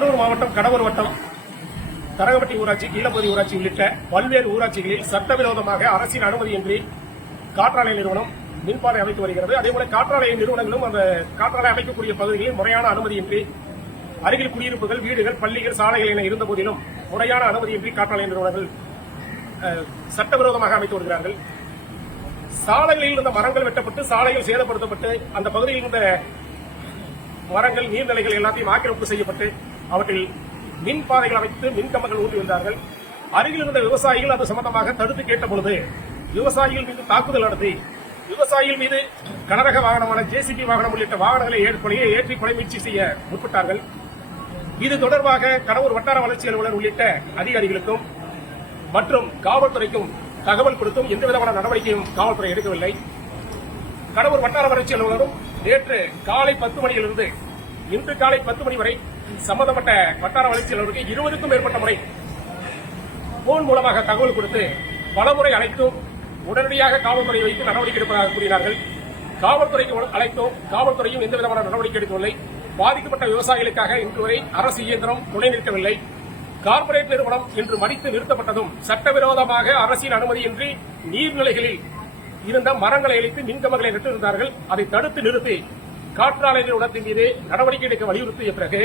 கரூர் மாவட்டம் கடவூர் வட்டம் தரகப்பட்டி ஊராட்சி, கீழப்பகுதி ஊராட்சி உள்ளிட்ட பல்வேறு ஊராட்சிகளில் சட்டவிரோதமாக அரசின் அனுமதியின்றி காற்றாலை நிறுவனம் மின்பாதை அமைத்து வருகிறது. அதேபோல காற்றாலை நிறுவனங்களும் அந்த காற்றாலை அமைக்கக்கூடிய பகுதிகளில் முறையான அனுமதியின்றி அருகில் குடியிருப்புகள், வீடுகள், பள்ளிகள், சாலைகள் என இருந்த போதிலும் முறையான அனுமதியின்றி காற்றாலை நிறுவனங்கள் சட்டவிரோதமாக அமைத்து வருகிறார்கள். சாலைகளில் இருந்த மரங்கள் வெட்டப்பட்டு சாலைகள் சேதப்படுத்தப்பட்டு அந்த பகுதியில் இருந்த மரங்கள், நீர்நிலைகள் எல்லாத்தையும் ஆக்கிரமிப்பு செய்யப்பட்டு அவற்றில் மின் பாதைகள் அமைத்து மின்கம்பங்கள் ஊட்டி வந்தார்கள். அருகில் இருந்த விவசாயிகள் அது சம்பந்தமாக தடுத்து கேட்ட பொழுது விவசாயிகள் மீது தாக்குதல் நடத்தி விவசாயிகள் மீது கனரக வாகனமான ஜேசிபி வாகனம் உள்ளிட்ட வாகனங்களை ஏற்றி கொலை முயற்சி செய்ய முற்பட்டார்கள். இது தொடர்பாக கடவூர் வட்டார வளர்ச்சி அலுவலர் உள்ளிட்ட அதிகாரிகளுக்கும் மற்றும் காவல்துறைக்கும் தகவல் கொடுத்தும் எந்தவிதமான நடவடிக்கையும் காவல்துறை எடுக்கவில்லை. கடவூர் வட்டார வளர்ச்சி அலுவலரும் நேற்று காலை 10 மணியிலிருந்து இன்று காலை 10 மணி வரை சம்பந்தப்பட்ட வட்டார வளர்ச்சி அலுவலருக்கு 20க்கும் மேற்பட்ட முறை போன் மூலமாக தகவல் கொடுத்து பலமுறை அழைத்தும் உடனடியாக காவல்துறை வைத்து நடவடிக்கை எடுப்பதாக கூறினார்கள். காவல்துறைக்கு அழைத்தும் காவல்துறையும் எந்தவிதமான நடவடிக்கை எடுக்கவில்லை. பாதிக்கப்பட்ட விவசாயிகளுக்காக இன்று வரை அரசு இயந்திரம் துணை நிற்கவில்லை. கார்ப்பரேட் நிறுவனம் இன்று மடித்து நிறுத்தப்பட்டதும் சட்டவிரோதமாக அரசின் அனுமதியின்றி நீர்நிலைகளில் இருந்த மரங்களை அழித்து மின்கம்பங்களை நட்டிருந்தார்கள். அதை தடுத்து நிறுத்தி காற்றாலை நிறுவனத்தின் மீது நடவடிக்கை எடுக்க வலியுறுத்திய பிறகு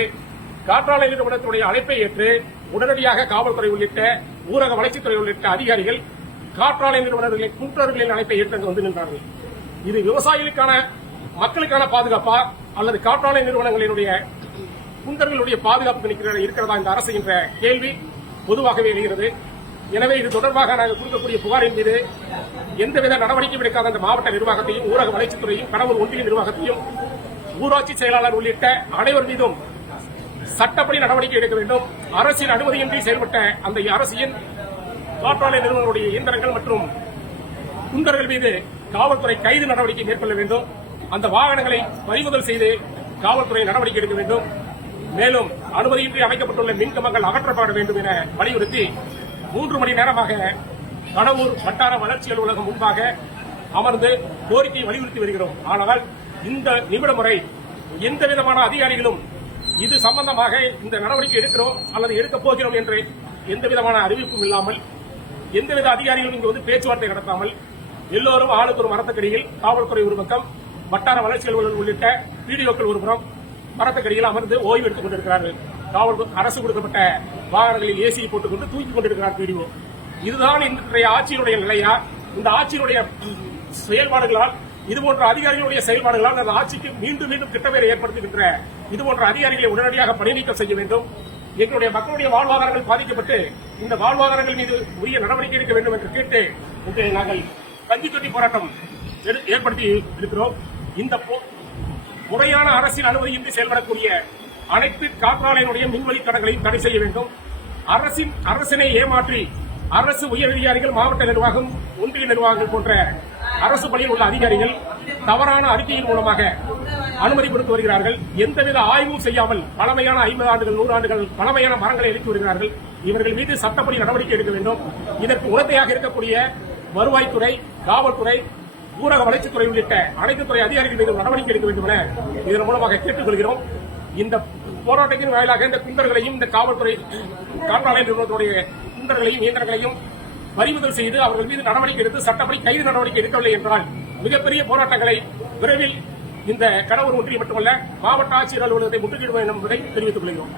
காற்றாலை நிறுவனத்துடைய அழைப்பை ஏற்று உடனடியாக காவல்துறை உள்ளிட்ட ஊரக வளர்ச்சித்துறை உள்ளிட்ட அதிகாரிகள் காற்றாலை நிறுவனர்களின் கூட்டுறவுகளின் அழைப்பை ஏற்று வந்து நின்றார்கள். இது விவசாயிகளுக்கான மக்களுக்கான பாதுகாப்பா அல்லது காற்றாலை நிறுவனங்களினுடைய குண்டர்களுடைய பாதுகாப்பு இருக்கிறதா இந்த அரசு என்ற கேள்வி பொதுவாகவே எழுகிறது. எனவே இது தொடர்பாக நாங்கள் கொடுக்கக்கூடிய புகாரின் மீது எந்தவித நடவடிக்கையும் எடுக்காத அந்த மாவட்ட நிர்வாகத்தையும் ஊரக வளர்ச்சித்துறையும் கடவூர் ஒன்றிய நிர்வாகத்தையும் ஊராட்சி செயலாளர் உள்ளிட்ட அனைவர் மீதும் சட்டப்படி நடவடிக்கை எடுக்க வேண்டும். அரசின் அனுமதியின்றி செயல்பட்ட அந்த அரசின் காற்றாலை நிறுவனங்களுடைய இயந்திரங்கள் மற்றும் குண்டர்கள் மீது காவல்துறை கைது நடவடிக்கை மேற்கொள்ள வேண்டும். அந்த வாகனங்களை பறிமுதல் செய்து காவல்துறை நடவடிக்கை எடுக்க வேண்டும். மேலும் அனுமதியின்றி அமைக்கப்பட்டுள்ள மின்கம்பங்கள் அகற்றப்பட வேண்டும் என வலியுறுத்தி 3 மணி நேரமாக கடவூர் வட்டார வளர்ச்சி அலுவலகம் முன்பாக அமர்ந்து கோரிக்கையை வலியுறுத்தி வருகிறோம். ஆனால் இந்த நிமிடம் வரை எந்தவிதமான அதிகாரிகளும் இது சம்பந்தமாக இந்த நடவடிக்கை எடுக்கிறோம் அல்லது எடுக்கப் போகிறோம் என்று எந்தவிதமான அறிவிப்பும் இல்லாமல் எந்தவித அதிகாரிகளும் இங்கு வந்து பேச்சுவார்த்தை நடத்தாமல் எல்லோரும் ஆளுக்கு ஒரு மரத்துக்கடியில் காவல்துறை ஒரு பக்கம், வட்டார வளர்ச்சி அலுவலர்கள் உள்ளிட்ட பிடிஓக்கள் ஒரு புறம் மரத்துக்கடியில் அமர்ந்து ஓய்வு எடுத்துக் கொண்டிருக்கிறார்கள். அரசு கொடுக்கப்பட்ட வாகனங்களில் ஏசியை போட்டுக் கொண்டு தூக்கிக் கொண்டிருக்கிறார் பிடிஓ. இதுதான் இன்றைய ஆட்சியினுடைய நிலையா? இந்த ஆட்சியினுடைய செயல்பாடுகளால், இதுபோன்ற அதிகாரிகளுடைய செயல்பாடுகளால் அந்த ஆட்சிக்கு மீண்டும் மீண்டும் கிட்டவேறு ஏற்படுத்துகின்ற இதுபோன்ற அதிகாரிகளை உடனடியாக பணிநீக்கம் செய்ய வேண்டும். எங்களுடைய மக்களுடைய வாழ்வாதாரங்கள் பாதிக்கப்பட்டு இந்த வாழ்வாதாரங்கள் மீது உரிய நடவடிக்கை எடுக்க வேண்டும் என்று கேட்டு இன்று நாங்கள் கஞ்சி தொட்டி போராட்டம் ஏற்படுத்தி இருக்கிறோம். இந்த முறையான அரசின் அனுமதியின்றி செயல்படக்கூடிய அனைத்து காற்றாலையினுடைய மின்வழி தடங்களையும் தடை செய்ய வேண்டும். அரசினை ஏமாற்றி அரசு உயர் அதிகாரிகள், மாவட்ட நிர்வாகம், ஒன்றிய நிர்வாகங்கள் போன்ற அரசு பணியில் உள்ள அதிகாரிகள் தவறான அறிக்கையின் மூலமாக அனுமதி கொடுத்து வருகிறார்கள். எந்தவித ஆய்வும் செய்யாமல் பழமையான 50 ஆண்டுகள் 100 ஆண்டுகள் பழமையான மரங்களை எரித்து வருகிறார்கள். இவர்கள் மீது சட்டப்படி நடவடிக்கை எடுக்க வேண்டும். இதற்கு உடந்தையாக இருக்கக்கூடிய வருவாய்த்துறை, காவல்துறை, ஊரக வளர்ச்சித்துறை உள்ளிட்ட அனைத்து துறை அதிகாரிகள் மீது நடவடிக்கை எடுக்க வேண்டும் என இதன் மூலமாக கேட்டுக் கொள்கிறோம். இந்த போராட்டத்தின் வாயிலாக இந்த குண்டர்களையும், இந்த காவல்துறை காற்றாலை நிறுவனத்துடைய குண்டர்களையும் இயந்திரங்களையும் பறிமுதல் செய்து அவர்கள் மீது நடவடிக்கை எடுத்து சட்டப்படி கைது நடவடிக்கை எடுக்கவில்லை என்றால் மிகப்பெரிய போராட்டங்களை விரைவில் இந்த கடவூர் ஒன்றியம் மட்டுமல்ல மாவட்ட ஆட்சியர் அலுவலகத்தை முற்றுகையிடுவோம் என்பதை தெரிவித்துக் கொள்கிறோம்.